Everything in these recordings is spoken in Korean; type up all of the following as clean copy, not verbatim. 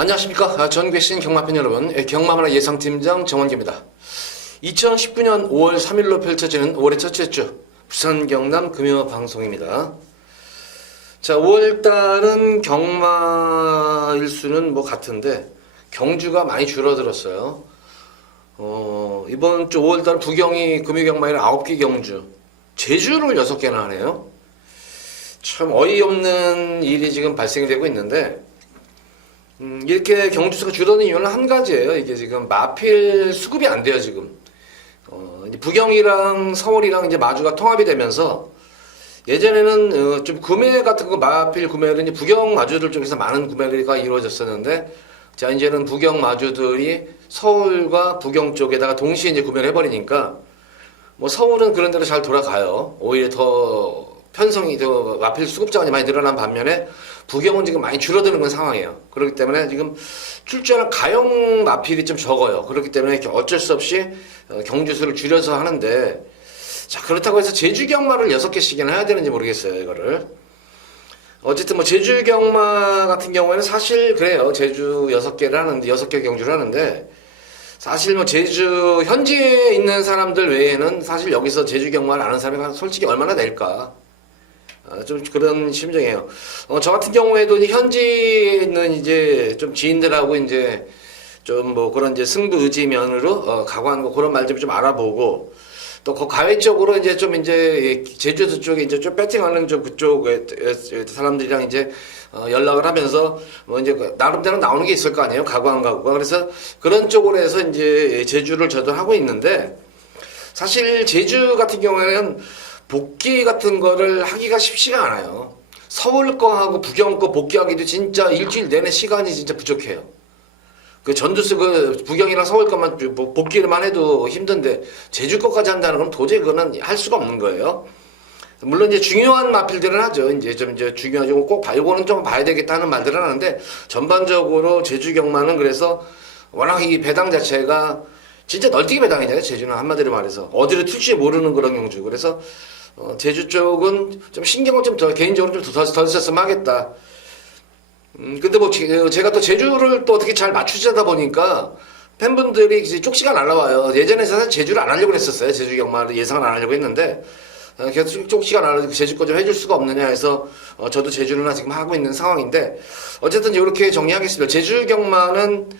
안녕하십니까. 전 계신 경마팬 여러분, 경마문화 예상팀장 정원기입니다. 2019년 5월 3일로 펼쳐지는 올해 첫째 주 부산 경남 금요 방송입니다. 자, 5월달은 경마 일수는 같은데 경주가 많이 줄어들었어요. 이번 주 5월달 부경이 금요경마에는 9개 경주, 제주를 6개나 하네요. 참 어이없는 일이 지금 발생되고 있는데 이렇게 경주수가 줄어드는 이유는 한 가지예요. 이게 지금 마필 수급이 안 돼요, 지금. 이제 부경이랑 서울이랑 이제 마주가 통합이 되면서 예전에는 좀 구매 같은 거 마필 구매를 이제 부경 마주들 쪽에서 많은 구매가 이루어졌었는데 자, 이제는 부경 마주들이 서울과 부경 쪽에다가 동시에 이제 구매를 해버리니까 서울은 그런 대로 잘 돌아가요. 오히려 더 편성이 더 마필 수급 자원이 많이 늘어난 반면에 부경은 지금 많이 줄어드는 건 상황이에요. 그렇기 때문에 지금 출전한 가용 마필이 좀 적어요. 그렇기 때문에 어쩔 수 없이 경주수를 줄여서 하는데 자, 그렇다고 해서 제주 경마를 6개씩이나 해야 되는지 모르겠어요, 이거를. 어쨌든 제주 경마 같은 경우에는 사실 그래요. 제주 6개를 하는데 6개 경주를 하는데 사실 제주 현지에 있는 사람들 외에는 사실 여기서 제주 경마를 아는 사람이 솔직히 얼마나 될까? 좀 그런 심정이에요. 저 같은 경우에도 현지에 있는 이제 좀 지인들하고 이제 좀 그런 이제 승부 의지 면으로 각오하는 거 그런 말들 좀 알아보고 또 그 가외적으로 이제 좀 이제 제주도 쪽에 이제 좀 배팅하는 좀 그쪽 사람들이랑 이제 연락을 하면서 이제 나름대로 나오는 게 있을 거 아니에요. 각오한 각오가. 그래서 그런 쪽으로 해서 이제 제주를 저도 하고 있는데 사실 제주 같은 경우에는 복귀 같은 거를 하기가 쉽지가 않아요. 서울 거하고 부경 거 복귀하기도 진짜 일주일 내내 시간이 진짜 부족해요. 그 전주수 부경이랑 서울 것만 복귀를만 해도 힘든데 제주 거까지 한다는 건 도저히 그거는 할 수가 없는 거예요. 물론 이제 중요한 마필들은 하죠. 이제 좀 이제 중요하죠. 꼭 이거는 좀 봐야 되겠다 하는 말들은 하는데 전반적으로 제주 경마는 그래서 워낙 이 배당 자체가 진짜 널뛰기 배당이잖아요. 제주는 한마디로 말해서 어디를 튈지 모르는 그런 경주. 그래서 제주 쪽은 좀 신경을 좀 더 개인적으로 좀 더 썼으면 하겠다. 근데 제가 또 제주를 또 어떻게 잘 맞추시다 보니까 팬분들이 이제 쪽지가 날라와요. 예전에 사실 제주를 안 하려고 했었어요. 제주 경마를 예상을 안 하려고 했는데 계속 쪽지가 날라와서 제주 거 좀 해줄 수가 없느냐 해서 저도 제주를 지금 하고 있는 상황인데 어쨌든 이렇게 정리하겠습니다. 제주 경마는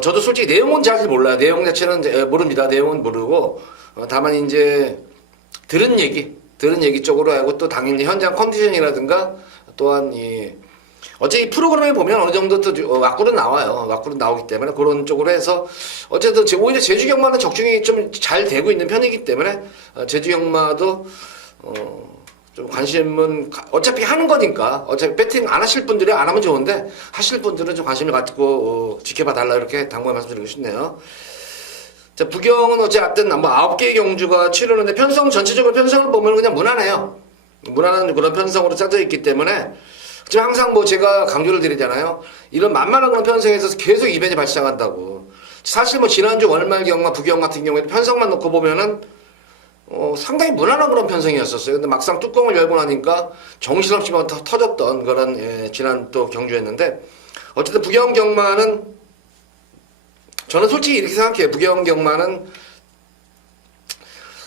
저도 솔직히 내용은 잘 몰라요. 내용 자체는 모릅니다. 내용은 모르고 다만 이제 들은 얘기 쪽으로 하고 또 당연히 현장 컨디션이라든가 또한 어차피 이 프로그램에 보면 어느 정도 또 왁구는 나와요. 왁구는 나오기 때문에 그런 쪽으로 해서 어쨌든 오히려 제주 경마는 적중이 좀 잘 되고 있는 편이기 때문에 제주 경마도 좀 관심은 어차피 하는 거니까 어차피 배팅 안 하실 분들이 안 하면 좋은데 하실 분들은 좀 관심을 갖고 지켜봐 달라 이렇게 당부의 말씀드리고 싶네요. 자, 부경은 어쨌든 9개의 경주가 치르는데 전체적으로 편성을 보면 그냥 무난해요. 무난한 그런 편성으로 짜져 있기 때문에 지금 항상 제가 강조를 드리잖아요. 이런 만만한 그런 편성에서 계속 이벤트 발생한다고. 사실 지난주 월말 경마 부경 같은 경우에 편성만 놓고 보면은 상당히 무난한 그런 편성이었었어요. 근데 막상 뚜껑을 열고 나니까 정신없이 터졌던 그런 지난 또 경주였는데 어쨌든 부경 경마는 저는 솔직히 이렇게 생각해요. 부경 경마는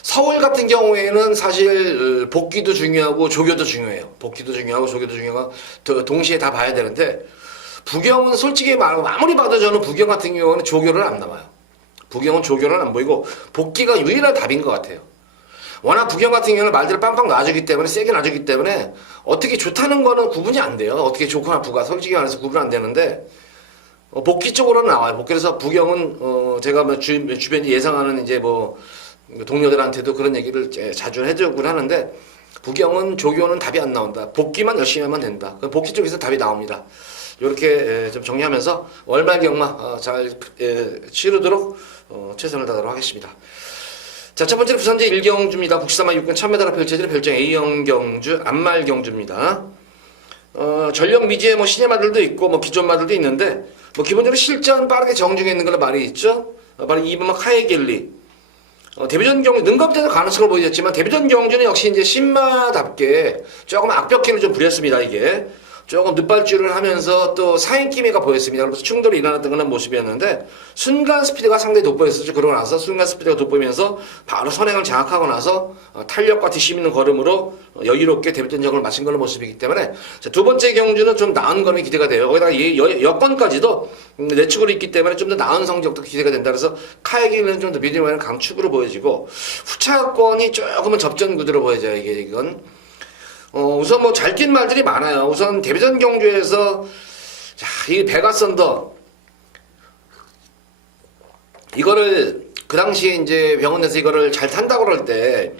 서울 같은 경우에는 사실 복귀도 중요하고 조교도 중요해요. 복귀도 중요하고 조교도 중요하고 동시에 다 봐야 되는데 부경은 솔직히 말하고 아무리 봐도 저는 부경 같은 경우는 조교를 안 남아요. 부경은 조교는 안 보이고 복귀가 유일한 답인 것 같아요. 워낙 부경 같은 경우는 말들을 빵빵 놔주기 때문에 세게 놔주기 때문에 어떻게 좋다는 거는 구분이 안 돼요. 어떻게 좋거나 부가 솔직히 말해서 구분 안 되는데 복귀 쪽으로는 나와요. 그래서 부경은 제가 주변에 예상하는 이제 동료들한테도 그런 얘기를 자주 해주곤 하는데 부경은 조교는 답이 안 나온다. 복귀만 열심히 하면 된다. 복귀 쪽에서 답이 나옵니다. 이렇게 좀 정리하면서 월말 경마 잘 치르도록 최선을 다하도록 하겠습니다. 자, 첫 번째는 부산제 1경주입니다. 국시사마 6군 1000m라 펼쳐지는 별정 A형 경주 안말 경주입니다. 전력 미지의 시네마들도 있고 기존 마들도 있는데 기본적으로 실전 빠르게 정중해 있는 걸로 말이 있죠. 바로 2번 카에길리. 데뷔전 경주 능검대도 가능성을 보여줬지만 데뷔전 경주는 역시 이제 신마답게 조금 악벽기를 좀 부렸습니다. 이게 조금 늦발주를 하면서 또 사인 기미가 보였습니다. 그래서 충돌이 일어났던 그런 모습이었는데 순간 스피드가 상당히 돋보였었죠. 그러고 나서 순간 스피드가 돋보이면서 바로 선행을 장악하고 나서 탄력과 뒷심 있는 걸음으로 여유롭게 데뷔전적을 마친 그런 모습이기 때문에 두 번째 경주는 좀 나은 걸음이 기대가 돼요. 거기다가 여건까지도 내축으로 있기 때문에 좀 더 나은 성적도 기대가 된다. 그래서 카에기는 좀 더 미디어에는 강축으로 보여지고 후차권이 조금은 접전 구도로 보여져요. 이건. 우선 뭐 잘 뛴 말들이 많아요. 우선 데뷔전 경주에서 이 베가선더 이거를 그 당시에 이제 병원에서 이거를 잘 탄다고 그럴 때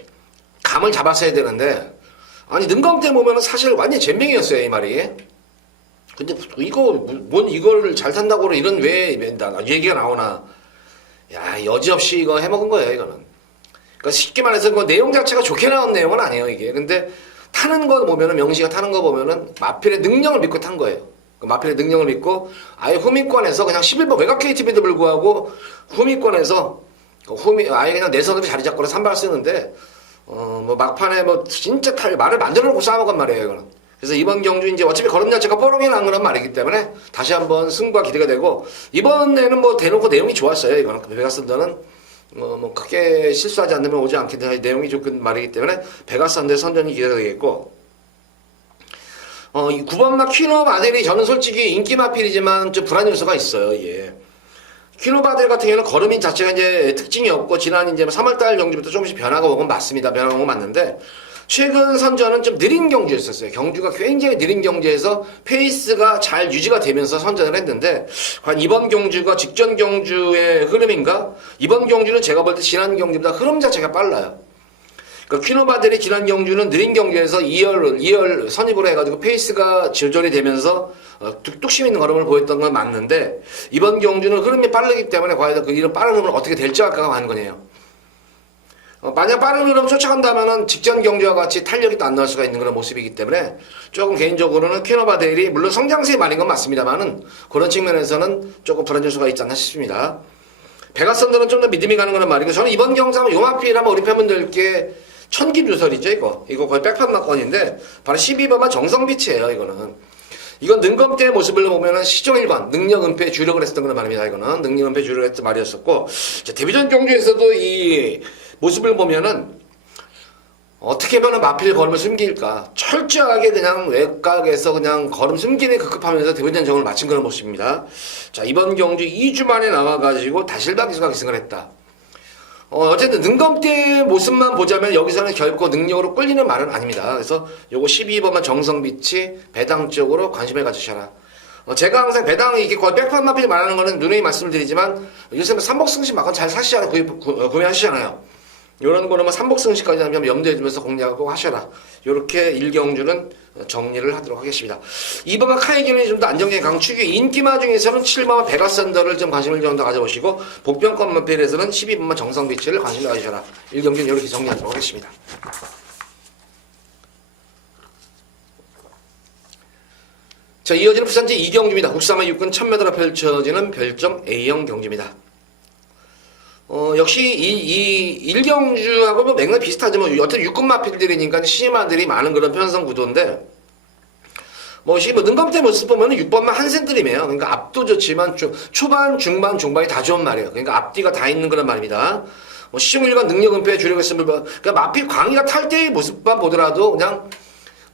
감을 잡았어야 되는데 아니 능검때 보면은 사실 완전 잼병이었어요 이 말이. 근데 이거를 잘 탄다고 그래 이런 왜 얘기가 나오나? 야 여지없이 이거 해먹은 거예요 이거는. 그러니까 쉽게 말해서 그 내용 자체가 좋게 나온 내용은 아니에요 이게. 근데 타는 거 보면은 명시가 타는 거 보면은 마필의 능력을 믿고 탄 거예요. 그 마필의 능력을 믿고 아예 후미권에서 그냥 11번 외곽 KTV도 불구하고 후미권에서 아예 그냥 내선으로 자리 잡고 선발 쓰는데 뭐 막판에 뭐 진짜 말을 만들어 놓고 싸먹은 말이에요 이거는. 그래서 이번 경주 이제 어차피 걸음 자체가 뽀록이 난 그런 말이기 때문에 다시 한번 승부가 기대가 되고 이번에는 뭐 대놓고 내용이 좋았어요 이거는. 베가선더는 뭐 크게 실수하지 않으면 오지 않겠다 내용이 좋은 말이기 때문에 베가선더의 선전이 기대가 되겠고 이 9번 막 퀸오브 아델이 저는 솔직히 인기 마필이지만 좀 불안 요소가 있어요. 예. 퀸오브 아델 같은 경우는 걸음인 자체가 이제 특징이 없고 지난 이제 3월달 경주부터 조금씩 변화가 오건 맞습니다. 변화가 오건 맞는데 최근 선전은 좀 느린 경주였었어요. 경주가 굉장히 느린 경주에서 페이스가 잘 유지가 되면서 선전을 했는데 과연 이번 경주가 직전 경주의 흐름인가? 이번 경주는 제가 볼 때 지난 경주보다 흐름 자체가 빨라요. 그러니까 퀸오바델이 지난 경주는 느린 경주에서 2열 선입으로 해가지고 페이스가 조절이 되면서 뚝뚝심 있는 걸음을 보였던 건 맞는데 이번 경주는 흐름이 빠르기 때문에 과연 이런 빠른 흐름을 어떻게 될지할까가 하는 거네요. 만약 빠른 흐름 쫓아간다면은 직전 경주와 같이 탄력이 또 안 나올 수가 있는 그런 모습이기 때문에 조금 개인적으로는 퀸오바델이 물론 성장세에 많은 건 맞습니다만은 그런 측면에서는 조금 불안 요소가 있지 않나 싶습니다. 베가선더는 좀 더 믿음이 가는 거란 말이고 저는 이번 경주하면 요마필하면 우리 팬분들께 천기주설이죠 이거 거의 백판막건인데 바로 12번만 정성빛이에요 이거는. 이건 능검대의 모습을 보면은 시종일관 능력 은폐 주력을 했었던 그런 말입니다. 이거는 능력 은폐 주력을 했던 말이었었고 데뷔전 경주에서도 이 모습을 보면은 어떻게 하면 마필 걸음을 숨길까 철저하게 그냥 외곽에서 그냥 걸음 숨기는 급급하면서 데뷔전 정을 마친 그런 모습입니다. 자 이번 경주 2주 만에 나와가지고 다실바 기수가 기승을 했다. 어쨌든 능검대의 모습만 보자면 여기서는 결코 능력으로 끌리는 말은 아닙니다. 그래서 요거 12번만 정성빛이 배당 쪽으로 관심을 가지셔라. 제가 항상 배당이 이게 거의 백판 마필 말하는 거는 누누이 말씀을 드리지만 요새는 삼복승식 막건 잘 사시잖아요. 구매하시잖아요. 요런 거는 뭐 삼복승식까지 하면 염두에 두면서 공략하고 하셔라. 요렇게 1경주는 정리를 하도록 하겠습니다. 2번만 카이기는 좀 더 안정적인 강축이 인기마 중에서는 7번만 베가선더를 좀 관심을 좀 더 가져보시고 복병권 마필에서는 12번만 정성비치를 관심을 가지셔라. 1경주는 이렇게 정리하도록 하겠습니다. 자 이어지는 부산제 2경주입니다. 국사마 육군 1000m로 펼쳐지는 별점 A형 경주입니다. 역시 이 1경주하고 뭐 맥락 비슷하죠. 뭐 어떤 육군 마필들이니까 시마들이 많은 그런 편성 구도인데 뭐 능검대 모습 보면은 6번만 한센트림이에요. 그러니까 앞도 좋지만 초반, 중반, 중반이 다 좋은 말이에요. 그러니까 앞뒤가 다 있는 그런 말입니다. 뭐 시중일관 능력 은폐에 주력을 했으면 그러니까 마필 광희가 탈 때의 모습만 보더라도 그냥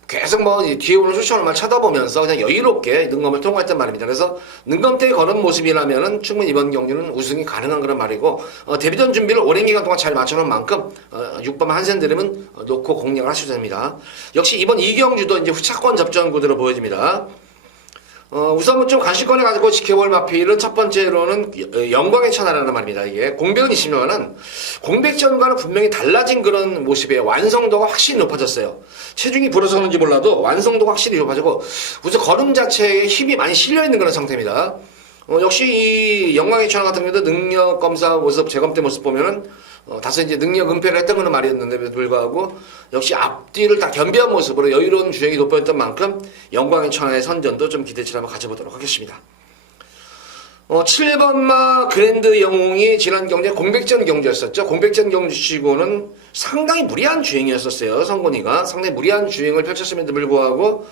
계속 뭐 뒤에 오는 수천을만 쳐다보면서 그냥 여유롭게 능검을 통과했단 말입니다. 그래서 능검대에 거는 모습이라면은 충분히 이번 경기는 우승이 가능한 그런 말이고 데뷔전 준비를 오랜 기간 동안 잘 맞춰놓은 만큼 6번 한센드림은 놓고 공략을 하셔도 됩니다. 역시 이번 2경주도 이제 후차권 접전 구도로 보여집니다. 우선 좀 관심권을 가지고 지켜볼 마필은 첫 번째로는 영광의 천하라는 말입니다. 이게 공백은 있으면은 공백전과는 분명히 달라진 그런 모습이에요. 완성도가 확실히 높아졌어요. 체중이 불어서는지 몰라도 완성도가 확실히 높아지고 우선 걸음 자체에 힘이 많이 실려있는 그런 상태입니다. 역시 이 영광의 천하 같은 경우도 능력 검사 모습, 재검 때 모습 보면은 다소 이제 능력 은폐를 했던 거는 말이었는데도 불구하고 역시 앞뒤를 다 겸비한 모습으로 여유로운 주행이 돋보였던 만큼 영광의 천하의 선전도 좀 기대치를 한번 가져보도록 하겠습니다. 7번마 그랜드 영웅이 지난 경주에 공백전 경주였었죠. 공백전 경주치고는 상당히 무리한 주행이었었어요. 성곤이가 상당히 무리한 주행을 펼쳤음에도 불구하고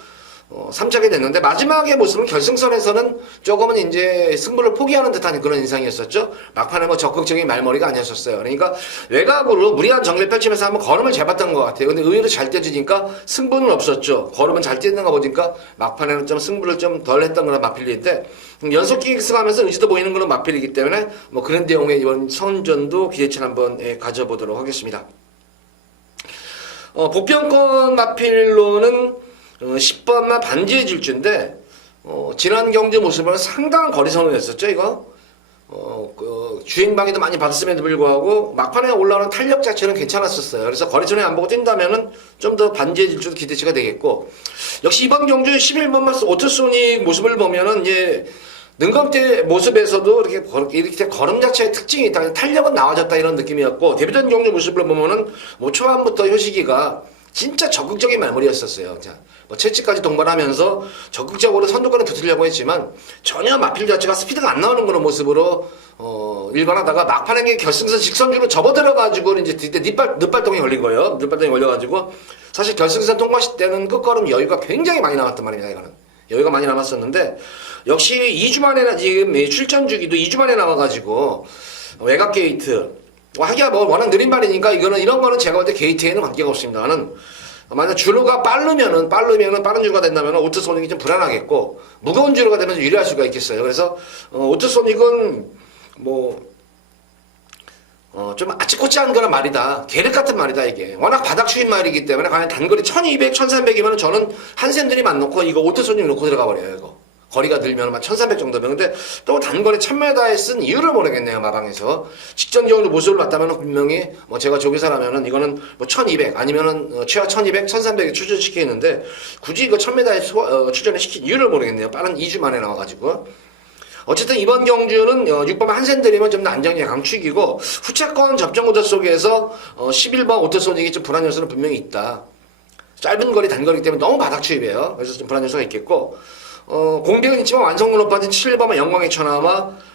삼차게 됐는데 마지막의 모습은 결승선에서는 조금은 이제 승부를 포기하는 듯한 그런 인상이었었죠. 막판에 뭐 적극적인 말머리가 아니었었어요. 그러니까 외곽으로 무리한 정리를 펼치면서 한번 걸음을 잡았던 것 같아요. 근데 의외로 잘 떼지니까 승부는 없었죠. 걸음은 잘 떼는 거 보니까 막판에는 좀 승부를 좀 덜 했던 그런 마필리인데 연속 킥승하면서 의지도 보이는 그런 마필이기 때문에 뭐 그런 내용의 이번 선전도 기대치를 한번 가져보도록 하겠습니다. 복병권 마필로는 10번만 반지의 질주인데 지난 경기 모습은 상당한 거리선을 했었죠. 이거 주행방해도 많이 받았음에도 불구하고 막판에 올라오는 탄력 자체는 괜찮았었어요. 그래서 거리선에 안 보고 뛴다면은 좀 더 반지의 질주도 기대치가 되겠고, 역시 이번 경주 11번만 오토소닉 모습을 보면은 이제 능검대 모습에서도 이렇게 걸음 자체의 특징이 있다, 탄력은 나아졌다 이런 느낌이었고, 데뷔전 경주 모습을 보면은 뭐 초반부터 효식이가 진짜 적극적인 말머리였었어요. 자, 뭐 채찍까지 동반하면서 적극적으로 선두권에 붙으려고 했지만 전혀 마필 자체가 스피드가 안 나오는 그런 모습으로 일관하다가 막판에 결승선 직선주로 접어들어가지고 이제 뒤때 늦발동이 걸린 거예요. 늦발동이 걸려가지고 사실 결승선 통과시 때는 끝걸음 여유가 굉장히 많이 남았단 말입니다. 이거는 여유가 많이 남았었는데 역시 2주 만에 지금 출전 주기도 2주 만에 나와가지고 외곽 게이트 하기야 뭐 워낙 느린 발이니까 이런 거는 제가 볼 때 게이트에는 관계가 없습니다. 나는 만약 주로가 빠르면은 빠른 주로가 된다면 오토소닉이 좀 불안하겠고, 무거운 주로가 되면 유리할 수가 있겠어요. 그래서 오토소닉은 뭐 좀 아치꼬치한 그런 말이다. 계륵 같은 말이다 이게. 워낙 바닥 추인 말이기 때문에 과연 단거리 1200, 1300이면 저는 한샘들이 만 놓고 이거 오토소닉 놓고 들어가 버려요 이거. 거리가 들면 한 1300 정도면. 근데 또 단거리 1000m에 쓴 이유를 모르겠네요, 마방에서. 직전 경주 모습을 봤다면 분명히 뭐 제가 조교사라면은 이거는 뭐 1200 아니면은 최하 1200, 1300에 추전시키는데 굳이 이거 1000m에 추전을 시킨 이유를 모르겠네요. 빠른 2주 만에 나와가지고. 어쨌든 이번 경주는 6번 한센들이면 좀 더 안정적인 강축이고, 후차권 접전 구도 속에서 11번 오토소닉이 좀 불안 요소는 분명히 있다. 짧은 거리 단거리기 때문에 너무 바닥 추입이에요. 그래서 좀 불안 요소가 있겠고, 공백은 있지만 완성도 높아진 7번의 영광의 천하와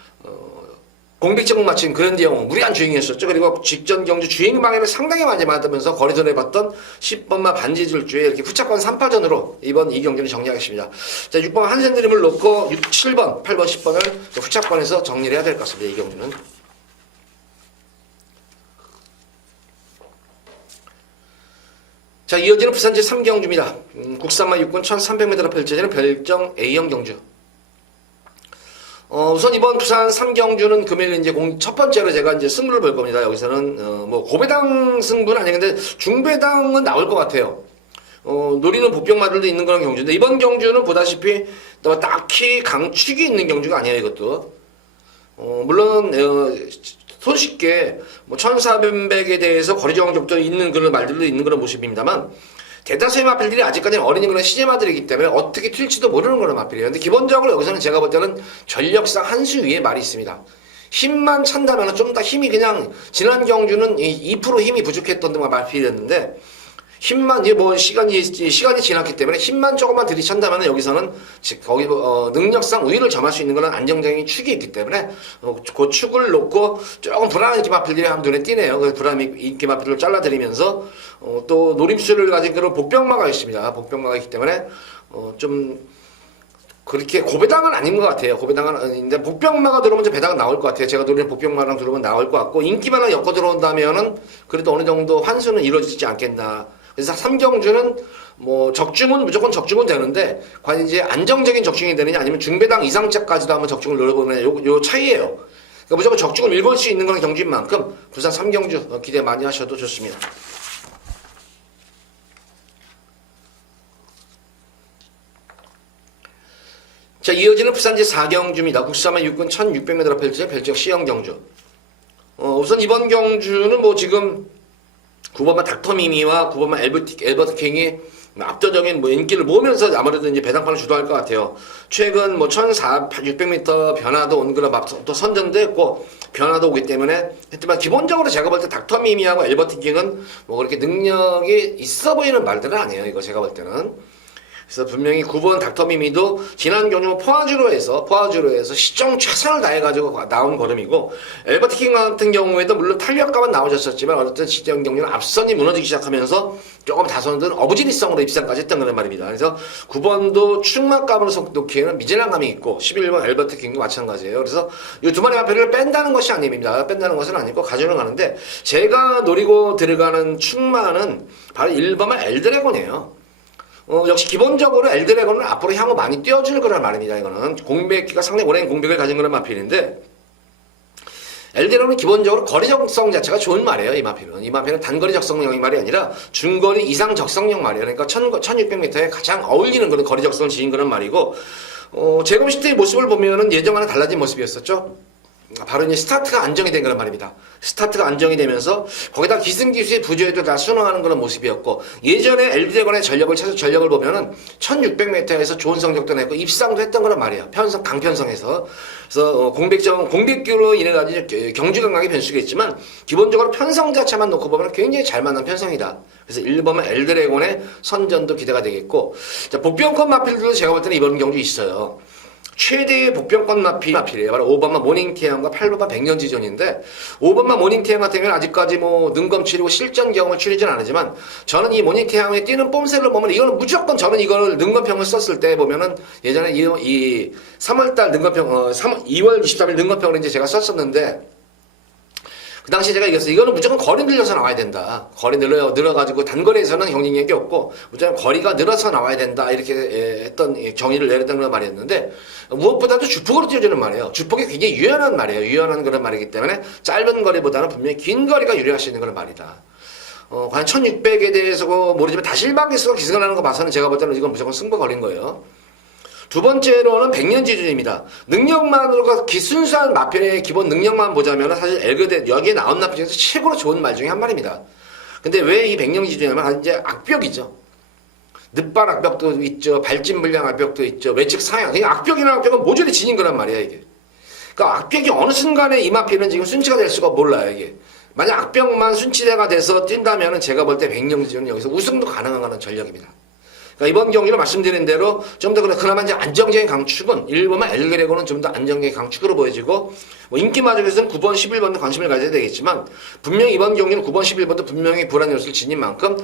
공백제공 마친 그랜드 영웅 무리한 주행이었었죠. 그리고 직전 경주 주행 방해를 상당히 많이 받으면서 거리선을 봤던 10번만 반지질주에 이렇게 후차권 3파전으로 이번 이 경기를 정리하겠습니다. 자, 6번 한센드림을 놓고 7번, 8번, 10번을 후차권에서 정리를 해야 될 것 같습니다. 이 경기는. 자, 이어지는 부산 제3경주입니다. 국산마 육군 1300m로 펼쳐지는 별정 A형 경주. 우선 이번 부산 3경주는 금일 이제 첫 번째로 제가 이제 승부를 볼 겁니다. 여기서는, 뭐, 고배당 승부는 아니겠는데, 중배당은 나올 것 같아요. 노리는 복병마들도 있는 그런 경주인데, 이번 경주는 보다시피, 딱히 강축이 있는 경주가 아니에요, 이것도. 물론, 손쉽게, 뭐, 1400에 대해서 거리정적도 있는 그런 말들도 있는 그런 모습입니다만, 대다수의 마필들이 아직까지는 어린 그런 시제마들이기 때문에 어떻게 튈지도 모르는 그런 마필이에요. 근데 기본적으로 여기서는 제가 볼 때는 전력상 한 수 위에 말이 있습니다. 힘만 찬다면 좀 더 힘이 그냥, 지난 경주는 2% 힘이 부족했던 마필이었는데, 힘만, 이게 뭐 시간이 지났기 때문에 힘만 조금만 들이찬다면 여기서는 거기 능력상 우위를 점할 수 있는 그런 안정적인 축이 있기 때문에 그 축을 놓고 조금 불안한 기마필들이 한 눈에 띄네요. 그래서 불안한 기마필을 잘라드리면서 또 노림수를 가진 그런 복병마가 있습니다. 복병마가 있기 때문에 좀 그렇게 고배당은 아닌 것 같아요. 고배당은 아닌데 복병마가 들어오면 좀 배당은 나올 것 같아요. 제가 노리는 복병마랑 들어오면 나올 것 같고, 인기만을 엮어 들어온다면은 그래도 어느 정도 환수는 이루어지지 않겠나. 그래서 3경주는 뭐 적중은 무조건 적중은 되는데, 과연 이제 안정적인 적중이 되느냐 아니면 중배당 이상짜까지도 한번 적중을 노려보느냐, 요 차이예요. 그러니까 무조건 적중을 밀볼 수 있는 그런 경주인 만큼 부산 3경주 기대 많이 하셔도 좋습니다. 자, 이어지는 부산제 4경주입니다. 국산마 육군 1600m 펼쳐진 별정 C형 경주. 우선 이번 경주는 뭐 지금 9번만 닥터미미와 9번만 엘버트 킹이 압도적인 뭐 인기를 모으면서 아무래도 이제 배당판을 주도할 것 같아요. 최근 뭐 1600m 변화도 온 그런 또 선전도 했고 변화도 오기 때문에 했지만, 기본적으로 제가 볼 때 닥터미미하고 엘버트 킹은 뭐 그렇게 능력이 있어 보이는 말들은 아니에요. 이거 제가 볼 때는. 그래서 분명히 9번 닥터미미도 지난 경주 포화주로 해서 시정 최선을 다해가지고 나온 걸음이고, 엘버트 킹 같은 경우에도 물론 탄력감은 나오셨었지만 어쨌든 시정 경주는 앞선이 무너지기 시작하면서 조금 다소는 어부지리성으로 입상까지 했던 그런 말입니다. 그래서 9번도 충만감으로 놓기에는 미진한 감이 있고 11번 엘버트 킹도 마찬가지예요. 그래서 이 두 마리 마표를 뺀다는 것이 아닙니다. 뺀다는 것은 아니고 가져는 가는데, 제가 노리고 들어가는 충만은 바로 1번의 엘드래곤이에요. 역시 기본적으로 엘드래곤은 앞으로 향후 많이 뛰어줄 거란 말입니다. 이거는 공백기가 상당히 오랜 공백을 가진 그런 마필인데, 엘드래곤은 기본적으로 거리 적성 자체가 좋은 말이에요. 이 마필은 단거리 적성형이 말이 아니라 중거리 이상 적성형 말이에요. 그러니까 1600m에 가장 어울리는 그런 거리 적성을 지닌 그런 말이고, 제검식 때의 모습을 보면은 예전과는 달라진 모습이었었죠. 바로 이제 스타트가 안정이 된 그런 말입니다. 스타트가 안정이 되면서 거기다 기승기수의 부조에도 다 순응하는 그런 모습이었고, 예전에 엘드래곤의 전력을 보면은 1600m에서 좋은 성적도 냈고 입상도 했던 그런 말이에요. 강편성에서. 그래서 공백기로 인해가지고 경주 감각의 변수가 있지만 기본적으로 편성 자체만 놓고 보면 굉장히 잘 맞는 편성이다. 그래서 1번은 엘드래곤의 선전도 기대가 되겠고, 자, 복병권 마필들도 제가 볼 때는 이번 경주 있어요. 최대의 복병권 마필이에요. 바로 5번만 모닝태양과 8번만 백년지존인데, 5번만 모닝태양 같은 경우는 아직까지 뭐 능검치리고 실전 경험을 치르진 않지만, 저는 이 모닝태양에 뛰는 뽐새를 보면 이거는 무조건, 저는 이걸 능검평을 썼을 때 보면은 예전에 이 3월달 능검평 2월 23일 능검평을 이제 제가 썼었는데, 그 당시 제가 이겼어요. 이거는 무조건 거리 늘려서 나와야 된다. 거리 늘어가지고 단거리에서는 경쟁력이 없고 무조건 거리가 늘어서 나와야 된다. 이렇게 했던 정의를 내렸던 그런 말이었는데, 무엇보다도 주폭으로 뛰어주는 말이에요. 주폭이 굉장히 유연한 말이에요. 유연한 그런 말이기 때문에 짧은 거리보다는 분명히 긴 거리가 유리할 수 있는 그런 말이다. 과연 1600에 대해서 모르지만 다시 1박 기수가 기승을 하는 거 봐서는 제가 볼 때는 이건 무조건 승부 걸린 거예요. 두 번째로는 백년지존입니다. 능력만으로 순수한 마필의 기본 능력만 보자면 사실 엘그대 여기에 나온 마필 중에서 최고로 좋은 말 중에 한 말입니다. 근데 왜 이 백년지존이냐면 이제 악벽이죠. 늪발 악벽도 있죠. 발진불량 악벽도 있죠. 외측 상향. 악벽이나 악벽은 모조리 지닌 거란 말이야 이게. 그러니까 악벽이 어느 순간에 이 마필은 지금 순치가 될 수가 몰라요 이게. 만약 악벽만 순치대가 돼서 뛴다면은 제가 볼 때 백년지존은 여기서 우승도 가능한 전력입니다. 그러니까 이번 경기로 말씀드린 대로 좀 더 그나마 이제 안정적인 강축은 1번만 엘드래곤은 좀 더 안정적인 강축으로 보여지고, 뭐 인기 마적에서는 9번, 11번도 관심을 가져야 되겠지만, 분명히 이번 경기는 9번, 11번도 분명히 불안 요소를 지닌 만큼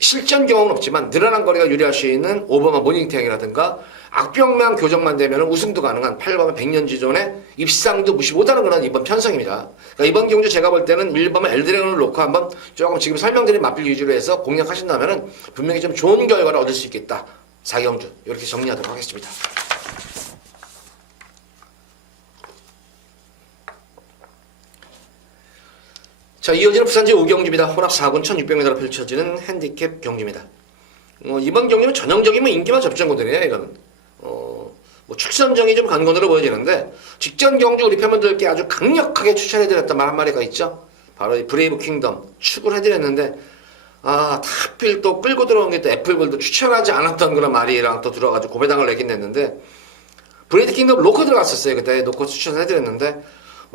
실전 경험은 없지만 늘어난 거리가 유리할 수 있는 5번만 모닝태양이라든가 악병만 교정만 되면 우승도 가능한 8번만 백년지존의 입상도 무시 못하는 그런 이번 편성입니다. 그러니까 이번 경주 제가 볼 때는 1번만 엘드래곤을 놓고 한번 조금 지금 설명드린 마필 위주로 해서 공략하신다면 분명히 좀 좋은 결과를 얻을 수 있겠다. 4경주 이렇게 정리하도록 하겠습니다. 자, 이어지는 부산제 5경주입니다. 혼합 4군 1600m로 펼쳐지는 핸디캡 경주입니다. 이번 경기는 전형적인 인기만 접전거든요. 이거는 뭐 축선정이 좀 간건으로 보여지는데, 직전 경주 우리 팬분들께 아주 강력하게 추천해드렸던 말 한마디가 있죠. 바로 이 브레이브 킹덤 축을 해드렸는데, 하필 또 끌고 들어온 게 또 애플골도 추천하지 않았던 그런 말이랑 또 들어가지고 고배당을 내긴 냈는데, 브레이브 킹덤 놓고 들어갔었어요. 그때 놓고 추천해드렸는데,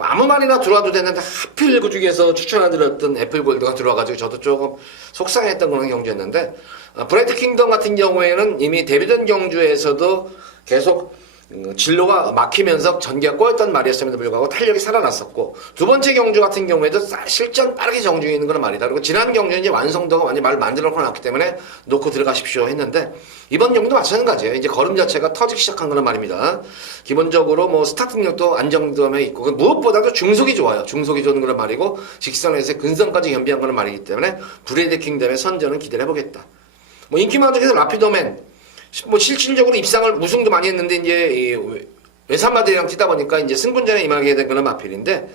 아무 말이나 들어와도 되는데 하필 그 중에서 추천해드렸던 애플골드가 들어와가지고 저도 조금 속상했던 그런 경주였는데, 브레이브 킹덤 같은 경우에는 이미 데뷔된 경주에서도 계속 진로가 막히면서 전기가 꼬였던 말이었음에도 불구하고 탄력이 살아났었고, 두 번째 경주 같은 경우에도 실전 빠르게 정중해 있는 그런 말이다. 그리고 지난 경주는 이제 완성도가 많이 말을 만들어 놓기 때문에 놓고 들어가십시오 했는데, 이번 경주도 마찬가지예요. 이제 걸음 자체가 터지기 시작한 그런 말입니다. 기본적으로 뭐 스타트력도 안정감에 있고, 무엇보다도 중속이 좋아요. 중속이 좋은 그런 말이고, 직선에서 근선까지 겸비한 그런 말이기 때문에 브레이드 킹덤의 선전은 기대를 해보겠다. 뭐 인기 만족에서 라피도맨 뭐 실질적으로 입상을 우승도 많이 했는데, 이제 외산마들이랑 뛰다 보니까 이제 승분전에 임하게 된 그런 마필인데,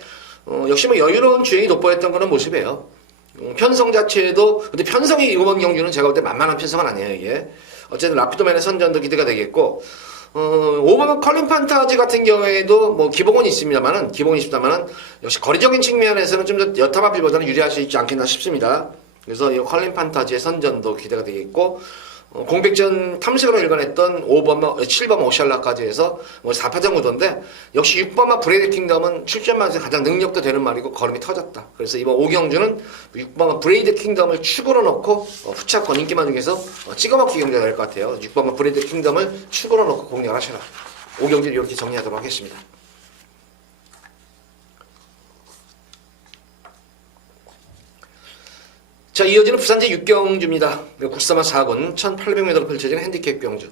역시 뭐 여유로운 주행이 돋보였던 그런 모습이에요. 편성 자체도, 근데 편성이 이번 경주는 제가 볼 때 만만한 편성은 아니에요 이게. 어쨌든 라피도맨의 선전도 기대가 되겠고, 5번은 컬린 판타지 같은 경우에도 뭐 기복은 있습니다만은 역시 거리적인 측면에서는 좀 더 여타 마필보다는 유리할 수 있지 않겠나 싶습니다. 그래서 이 컬린 판타지의 선전도 기대가 되겠고, 공백전 탐색으로 일관했던 5번마, 7번마 오샬라까지 해서 뭐 4파전 구도인데 역시 6번마 브레이드 킹덤은 출전만에서 가장 능력도 되는 말이고 걸음이 터졌다. 그래서 이번 5경주는 6번마 브레이드 킹덤을 축으로 넣고 후차권 인기만 중에서 찍어먹기 경주가 될 것 같아요. 6번마 브레이드 킹덤을 축으로 넣고 공략을 하셔라. 5경주를 이렇게 정리하도록 하겠습니다. 자, 이어지는 부산제 6경주입니다. 국사마 4군 1800m로 펼쳐지는 핸디캡 경주.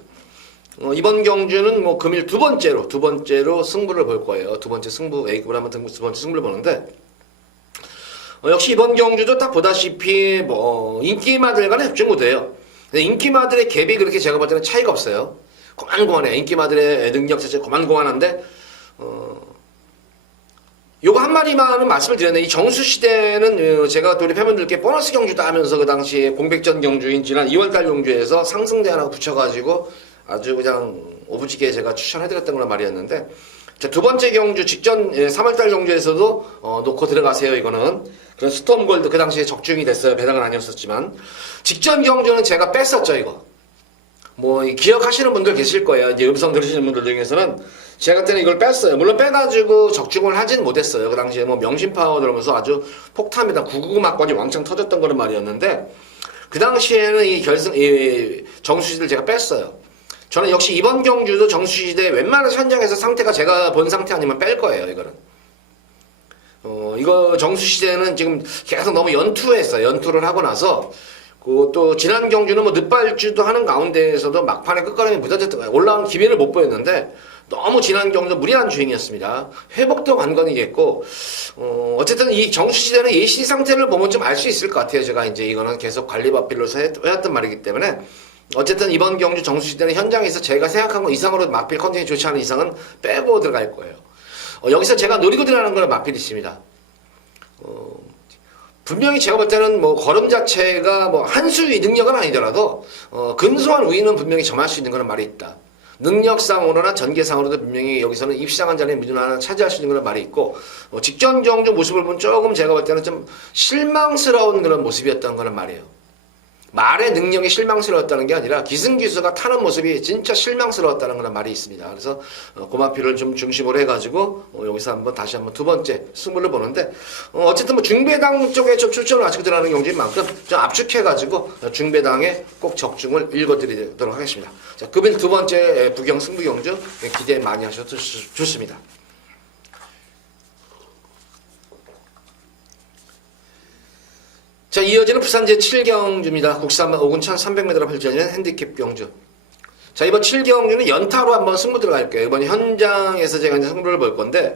이번 경주는 뭐 금일 두 번째로 승부를 볼 거예요. 두 번째 승부, A급을 한번 두 번째 승부를 보는데, 역시 이번 경주도 딱 보다시피 인기마들 간의 협중 구도예요. 인기마들의 갭이 그렇게 제가 볼 때는 차이가 없어요. 고만고만해. 인기마들의 능력 자체 고만고만한데, 요거 한 마디만은 말씀을 드렸는데, 이 정수시대는 제가 또 우리 팬분들께 보너스 경주다 하면서 그 당시에 공백전 경주인 지난 2월달 경주에서 상승대 하나 붙여가지고 아주 그냥 오부지게 제가 추천해드렸던 거란 말이었는데, 자, 두 번째 경주 직전 3월달 경주에서도 놓고 들어가세요. 이거는 그런 스톰골드 그 당시에 적중이 됐어요. 배당은 아니었었지만 직전 경주는 제가 뺐었죠. 이거 뭐 기억하시는 분들 계실 거예요. 이제 음성 들으시는 분들 중에서는 제가 그때는 이걸 뺐어요. 물론 빼가지고 적중을 하진 못했어요. 그 당시에 뭐 명심파워 들으면서 아주 폭탄입니다. 999 막걸리 왕창 터졌던 거는 말이었는데, 그 당시에는 이 정수시대를 제가 뺐어요. 저는 역시 이번 경주도 정수시대 웬만한 현장에서 상태가 제가 본 상태 아니면 뺄 거예요. 이거는 이거 정수시대는 지금 계속 너무 연투했어요. 연투를 하고 나서 또 지난 경주는 뭐 늦발주도 하는 가운데에서도 막판에 끝가람이 무너졌던 거예요. 올라온 기회를 못 보였는데 너무 지난 경주 무리한 주행이었습니다. 회복도 관건이겠고, 어쨌든 이 정수시대는 예시 상태를 보면 좀 알 수 있을 것 같아요. 제가 이제 이거는 계속 관리 마필로서 해왔던 말이기 때문에. 어쨌든 이번 경주 정수시대는 현장에서 제가 생각한 것 이상으로 마필 컨디션이 좋지 않은 이상은 빼고 들어갈 거예요. 여기서 제가 노리고 들어가는 건 마필이 있습니다. 분명히 제가 볼 때는 뭐 걸음 자체가 뭐 한수위 능력은 아니더라도 근소한 우위는 분명히 점할 수 있는 그런 말이 있다. 능력상으로나 전개상으로도 분명히 여기서는 입상한 자리에 미준하나 차지할 수 있는 그런 말이 있고, 직전 경주 모습을 보면 조금 제가 볼 때는 좀 실망스러운 그런 모습이었던 그런 말이에요. 말의 능력이 실망스러웠다는 게 아니라 기승기수가 타는 모습이 진짜 실망스러웠다는 그런 말이 있습니다. 그래서 고마피를 좀 중심으로 해가지고 여기서 다시 한번 두 번째 승부를 보는데, 어쨌든 뭐 중배당 쪽에 좀 출전을 아직 들어가는 경주인 만큼 좀 압축해가지고 중배당에 꼭 적중을 읽어드리도록 하겠습니다. 자, 금일 두 번째 부경 승부 경주 기대 많이 하셔도 좋습니다. 자, 이어지는 부산제 7경주입니다. 국산마 5군 1300m로 펼쳐지는 핸디캡 경주. 자, 이번 7경주는 연타로 한번 승부 들어갈게요. 이번 현장에서 제가 이제 승부를 볼 건데,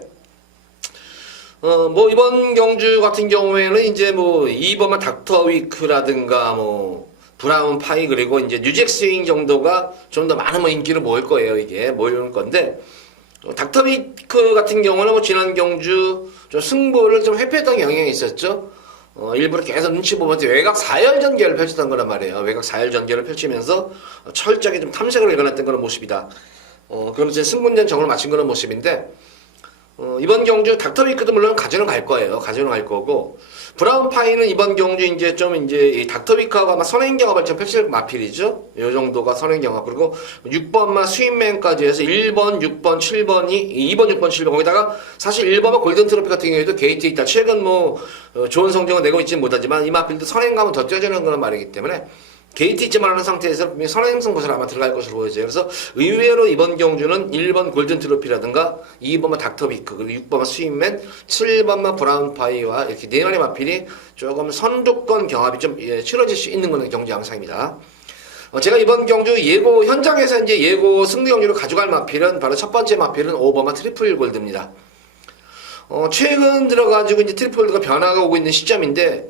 뭐 이번 경주 같은 경우에는 이제 뭐 2번만 닥터 위크라든가 뭐 브라운 파이 그리고 이제 뉴잭 스윙 정도가 좀 더 많은 뭐 인기를 모을 거예요. 이게 모일 건데, 닥터 위크 같은 경우는 뭐 지난 경주 좀 승부를 좀 회피했던 경향이 있었죠. 일부러 계속 눈치 보면서 외곽 4열 전개를 펼쳤던 거란 말이에요. 외곽 4열 전개를 펼치면서 철저하게 좀 탐색을 일어났던 그런 모습이다. 그러면서 승분전 정을 마친 그런 모습인데, 이번 경주 닥터위크도 물론 가져는 갈 거예요. 가져는 갈 거고, 브라운 파이는 이번 경주 이제 이 닥터위크하고 아마 선행 경합을 좀 펼칠 마필이죠. 요 정도가 선행 경합. 그리고 6번마 스윗맨까지 해서 1번, 6번, 7번이 2번, 6번, 7번 거기다가 사실 1번마 골든 트로피 같은 경우에도 게이트 있다. 최근 뭐 좋은 성적을 내고 있지는 못하지만 이 마필도 선행감은 더 뛰어주는 그런 말이기 때문에 게이트 있지만 하는 상태에서 선행승부를 아마 들어갈 것으로 보여져요. 그래서 의외로 이번 경주는 1번 골든 트로피라든가 2번마 닥터비크 그리고 6번마 스윗맨 7번마 브라운 파이와 이렇게 네 마리 마필이 조금 선두권 경합이 좀 치러질 수 있는 그런 경주 양상입니다. 제가 이번 경주 예고 현장에서 이제 예고 승리 경주로 가져갈 마필은 바로 첫 번째 마필은 5번마 트리플 골드입니다. 최근 들어가지고 이제 트리플 골드가 변화가 오고 있는 시점인데,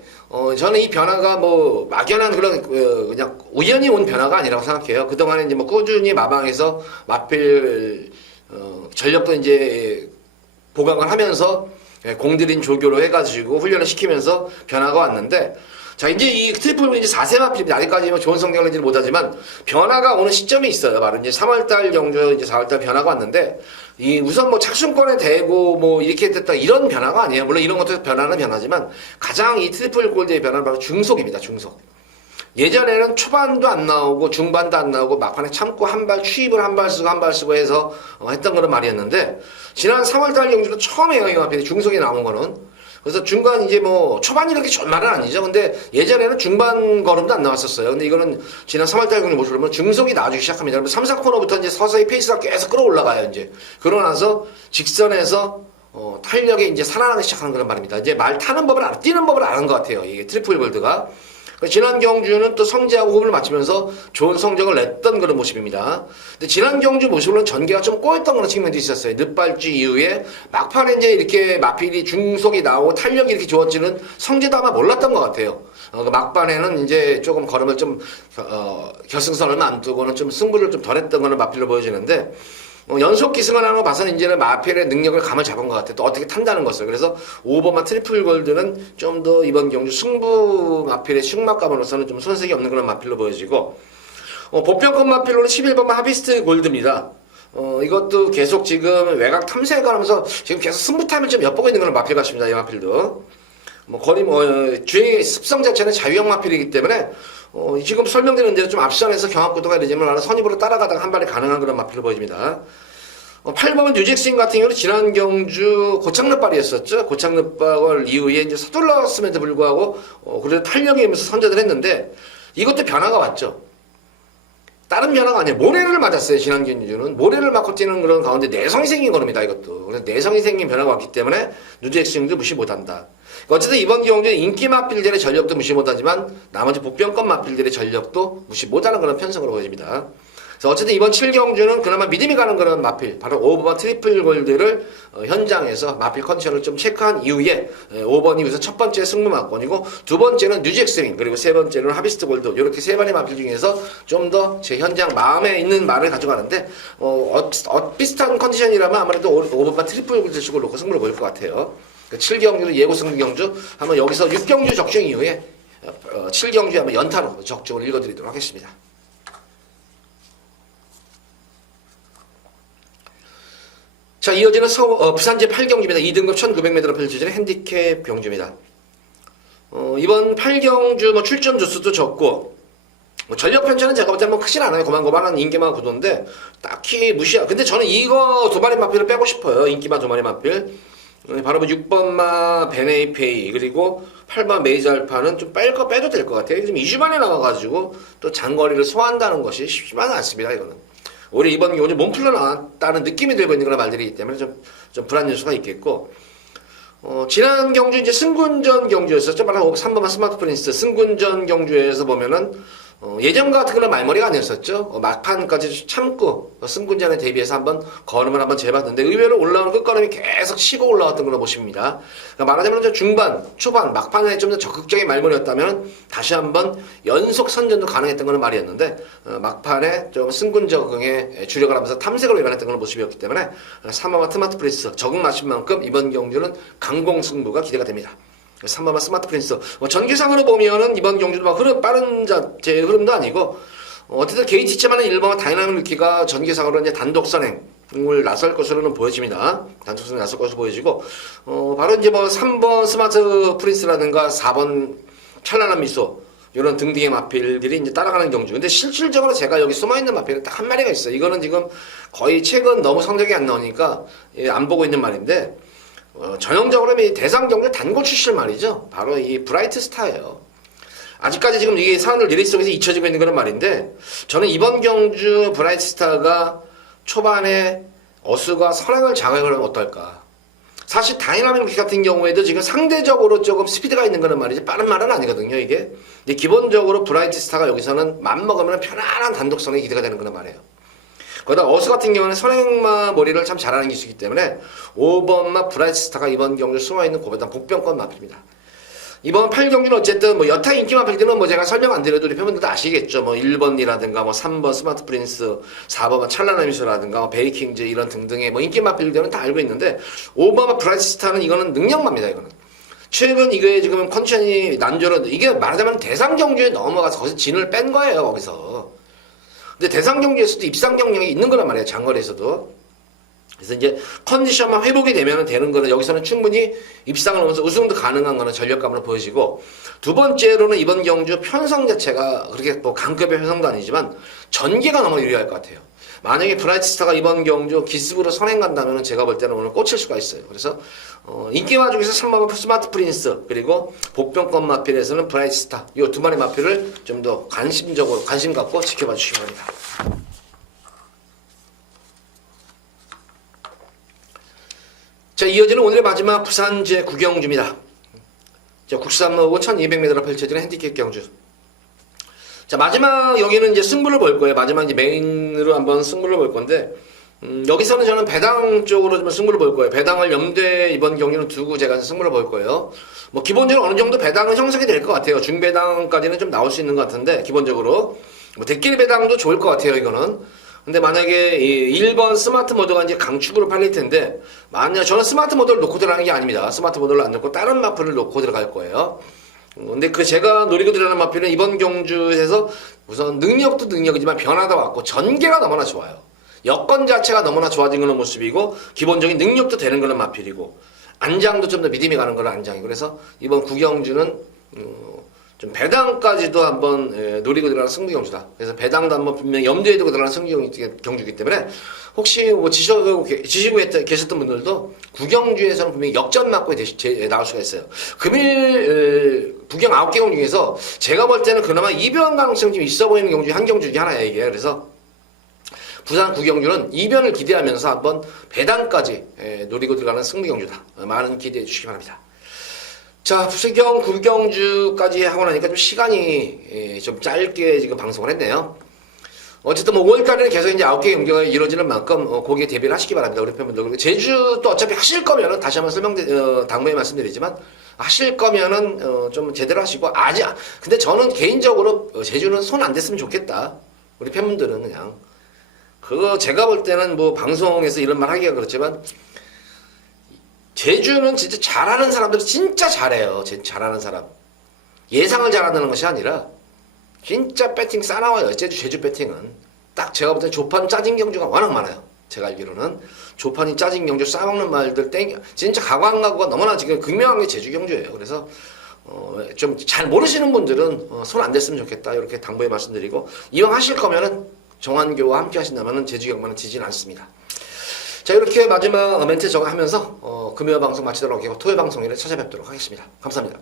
저는 이 변화가 뭐 막연한 그런 그냥 우연히 온 변화가 아니라고 생각해요. 그동안에 이제 뭐 꾸준히 마방에서 마필 전력도 이제 보강을 하면서 공들인 조교로 해가지고 훈련을 시키면서 변화가 왔는데, 자, 이제 이 트리플 이제 4세 마필입니다. 아직까지 뭐 좋은 성적을 내지는 못하지만 변화가 오는 시점이 있어요. 바로 이제 3월달 경주 이제 4월달 변화가 왔는데, 이 우선 뭐 착순권에 대고 뭐 이렇게 됐다 이런 변화가 아니에요. 물론 이런 것도 변화는 변하지만 가장 이 트리플 골드의 변화는 바로 중속입니다. 중속. 예전에는 초반도 안 나오고 중반도 안 나오고 막판에 참고 한 발 추입을 한 발 쓰고 해서 했던 거는 말이었는데 지난 3월달 경주도 처음에 영입마필이 중속이 나온 거는 그래서 중간 이제 뭐 초반이 이렇게 좋은 말은 아니죠. 근데 예전에는 중반 걸음도 안 나왔었어요. 근데 이거는 지난 3월달 경주 모습을 보면 중속이 나와주기 시작합니다. 3, 4코너부터 이제 서서히 페이스가 계속 끌어올라가요. 이제 그러고 나서 직선에서 탄력이 이제 살아나기 시작하는 그런 말입니다. 이제 말 타는 법을 뛰는 법을 아는 것 같아요. 이게 트리플 골드가. 지난 경주는 또 성재하고 호흡을 맞추면서 좋은 성적을 냈던 그런 모습입니다. 근데 지난 경주 모습으로는 전개가 좀 꼬였던 그런 측면도 있었어요. 늦발주 이후에 막판에 이제 이렇게 마필이 중속이 나오고 탄력이 이렇게 좋았지는 성재도 아마 몰랐던 것 같아요. 막판에는 이제 조금 걸음을 좀 결승선을 안 두고는 좀 승부를 좀 덜했던 거는 마필로 보여지는데 연속 기승을 하는 거 봐서는 이제는 마필의 능력을 감을 잡은 것 같아요. 또 어떻게 탄다는 것을. 그래서 5번마 트리플 골드는 좀 더 이번 경주 승부 마필의 승막감으로서는 좀 손색이 없는 그런 마필로 보여지고 보편권 마필로는 11번마 하비스트 골드입니다. 이것도 계속 지금 외곽 탐색을 하면서 지금 계속 승부타임을 좀 엿보고 있는 그런 마필 같습니다. 이 마필도. 주행의 습성 자체는 자유형 마필이기 때문에 지금 설명드린 대로 좀 앞선에서 경합구도가 되지만 선입으로 따라가다가 한 발이 가능한 그런 마필로 보여집니다. 8번은 뉴잭스윙 같은 경우는 지난 경주 고착늦발이었었죠. 고착늦발 이후에 이제 서둘렀음에도 불구하고 그래도 탄력이 있면서 선전을 했는데 이것도 변화가 왔죠. 다른 변화가 아니에요. 모래를 맞았어요. 지난 경주는 모래를 맞고 뛰는 그런 가운데 내성이 생긴 겁니다. 이것도. 그래서 내성이 생긴 변화가 왔기 때문에 뉴잭스윙도 무시 못한다. 어쨌든 이번 경주는 인기 마필들의 전력도 무시 못하지만 나머지 복병권 마필들의 전력도 무시 못하는 그런 편성으로 보여집니다. 그래서 어쨌든 이번 7경주는 그나마 믿음이 가는 그런 마필, 바로 5번 트리플 골드를 현장에서 마필 컨디션을 좀 체크한 이후에 5번이 우선 첫 번째 승부 마건이고 두 번째는 뉴잭스윙 그리고 세 번째는 하비스트 골드 이렇게 세 번의 마필 중에서 좀 더 제 현장 마음에 있는 말을 가져가는데 비슷한 컨디션이라면 아무래도 5번만 트리플 골드 식으로 놓고 승부를 보일 것 같아요. 7경주도 예고 승부 경주 한번 여기서 6경주 적중 이후에 7경주에 한번 연타로 적중을 읽어드리도록 하겠습니다. 자, 이어지는 부산제 8경주입니다. 2등급 1900m로 펼쳐지는 핸디캡 경주입니다. 이번 8경주 출전 주수도 적고 전력 편차는 제가 볼 때는 크진 않아요. 고만고만한 인기만 구도인데 딱히 근데 저는 이거 두 마리 마필을 빼고 싶어요. 인기만 두 마리 마필. 바로 6번마 베네이페이 그리고 8번 메이저알파는 좀 빼도 될 것 같아요. 지금 2주 만에 나와가지고 또 장거리를 소화한다는 것이 쉽지만은 않습니다. 이거는. 올해 이번 경주 몸 풀려나왔다는 느낌이 들고 있는 그런 말들이기 때문에 좀 불안 요소가 있겠고 지난 경주 이제 승군전 경주였었죠. 말하면 3번만 스마트 프린스 승군전 경주에서 보면은 예전 같은 그런 말머리가 아니었었죠. 막판까지 참고 승군전에 대비해서 한번 걸음을 한번 재봤는데 의외로 올라오는 끝걸음이 계속 치고 올라왔던 그런 모습입니다. 그러니까 말하자면 중반, 초반, 막판에 좀 더 적극적인 말머리였다면 다시 한번 연속 선전도 가능했던 그런 말이었는데 막판에 좀 승군 적응에 주력을 하면서 탐색을 위반했던 그런 모습이었기 때문에 3번마 스마트 프린스 적응 맞춘 만큼 이번 경주는 강공 승부가 기대가 됩니다. 3번마 스마트 프린스 전기상으로 보면은 이번 경주도 빠른 제 흐름도 아니고 어쨌든 게이트치만은 1번마 다이나믹 루키가 전기상으로 이제 단독 선행을 나설 것으로는 보여집니다. 단독 선행 나설 것으로 보여지고 바로 이제 3번 스마트 프린스라든가 4번 찬란한 미소 이런 등등의 마필들이 이제 따라가는 경주. 근데 실질적으로 제가 여기 숨어있는 마필은 딱 한 마리가 있어요. 이거는 지금 거의 최근 너무 성적이 안 나오니까 안 보고 있는 말인데 전형적으로 이 대상 경주 단골 출신 말이죠. 바로 이 브라이트 스타예요. 아직까지 지금 이게 사람들 리레이 속에서 잊혀지고 있는 그런 말인데 저는 이번 경주 브라이트 스타가 초반에 어수가 선행을 장악을 하면 어떨까. 사실 다이나믹 루키 같은 경우에도 지금 상대적으로 조금 스피드가 있는 거는 말이지 빠른 말은 아니거든요 이게. 근데 기본적으로 브라이트 스타가 여기서는 맘먹으면 편안한 단독성이 기대가 되는 그런 말이에요. 거기다 어수 같은 경우는 선행마 머리를 참 잘하는 기수이기 때문에 5번마 브라이트 스타가 이번 경주 숨어있는 고배당 복병권 마필입니다. 이번 8경주는 어쨌든 여타 인기 마필들은 제가 설명 안 드려도 우리 팬분들도 아시겠죠. 1번이라든가 3번 스마트 프린스, 4번 찬란한 미소라든가 베이킹즈 이런 등등의 인기 마필들은 다 알고 있는데 5번마 브라이트 스타는 이거는 능력마입니다. 이거는. 최근 이거에 지금 컨디션이 난조로 이게 말하자면 대상 경주에 넘어가서 거기서 진을 뺀 거예요. 거기서. 근데 대상 경주에서도 입상 경력이 있는 거란 말이에요. 장거리에서도. 그래서 이제 컨디션만 회복이 되면 되는 거는 여기서는 충분히 입상을 하면서 우승도 가능한 거는 전력감으로 보여지고, 두 번째로는 이번 경주 편성 자체가 그렇게 뭐 강급의 편성도 아니지만 전개가 너무 유리할 것 같아요. 만약에 브라이트스타가 이번 경주 기습으로 선행 간다면 제가 볼 때는 오늘 꽂힐 수가 있어요. 그래서 인기마 중에서 3번 스마트 프린스 그리고 복병권 마필에서는 브라이트스타 이 두 마리 마필을 좀 더 관심 갖고 지켜봐 주시기 바랍니다. 자, 이어지는 오늘의 마지막 부산 제9경주입니다. 자, 국산목은 1200m로 펼쳐지는 핸디캡 경주. 자, 마지막 여기는 이제 승부를 볼 거예요. 마지막 이제 메인으로 한번 승부를 볼 건데, 여기서는 저는 배당 쪽으로 좀 승부를 볼 거예요. 배당을 염두에 이번 경기는 두고 제가 승부를 볼 거예요. 뭐 기본적으로 어느 정도 배당은 형성이 될 것 같아요. 중배당까지는 좀 나올 수 있는 것 같은데, 기본적으로 뭐 대길 배당도 좋을 것 같아요. 이거는. 근데 만약에 1번 스마트 모드가 이제 강축으로 팔릴 텐데, 만약 저는 스마트 모드를 놓고 들어가는 게 아닙니다. 스마트 모드를 안 놓고 다른 마프를 놓고 들어갈 거예요. 근데 제가 노리고 들어가는 마필은 이번 경주에서 우선 능력도 능력이지만 변화가 왔고 전개가 너무나 좋아요. 여건 자체가 너무나 좋아진 그런 모습이고, 기본적인 능력도 되는 그런 마필이고, 안장도 좀 더 믿음이 가는 그런 안장이고, 그래서 이번 구경주는 좀 배당까지도 한번 노리고 들어가는 승부 경주다. 그래서 배당도 한번 분명히 염두에 두고 들어가는 승부 경주이기 때문에, 혹시 뭐 지시고 계셨던 분들도 구경주에서는 분명히 역전 맞고 나올 수가 있어요. 금일 구경 9개 경주 중에서 제가 볼 때는 그나마 이변 가능성이 좀 있어 보이는 경주 한 경주 중에 하나예요, 이게. 그래서 부산 구경주는 이변을 기대하면서 한번 배당까지 노리고 들어가는 승부 경주다. 많은 기대해 주시기 바랍니다. 자, 부수경 구경주까지 하고 나니까 좀 시간이 좀 짧게 지금 방송을 했네요. 어쨌든 뭐 5월달에는 계속 이제 9개 경기가 이루어지는 만큼 거기에 대비를 하시기 바랍니다. 우리 팬분들. 그리고 제주도 어차피 하실 거면은 다시 한번 당부에 말씀드리지만, 하실 거면은 좀 제대로 하시고, 근데 저는 개인적으로 제주는 손 안 댔으면 좋겠다. 우리 팬분들은 그냥 그거 제가 볼 때는 뭐 방송에서 이런 말 하기가 그렇지만, 제주는 진짜 잘하는 사람들은 진짜 잘해요. 잘하는 사람. 예상을 잘한다는 것이 아니라 진짜 배팅 싸나와요. 제주 배팅은. 딱 제가 볼 때 조판 짜진 경주가 워낙 많아요. 제가 알기로는. 조판이 짜진 경주 싸먹는 말들 진짜 가관가구가 너무나 지금 극명한 게 제주 경주예요. 그래서 좀 잘 모르시는 분들은 손 안 댔으면 좋겠다. 이렇게 당부해 말씀드리고, 이왕 하실 거면은 정한교와 함께 하신다면은 제주 경마는 지진 않습니다. 자, 이렇게 마지막 멘트 저거 하면서 금요일 방송 마치도록 하고 토요일 방송일에 찾아뵙도록 하겠습니다. 감사합니다.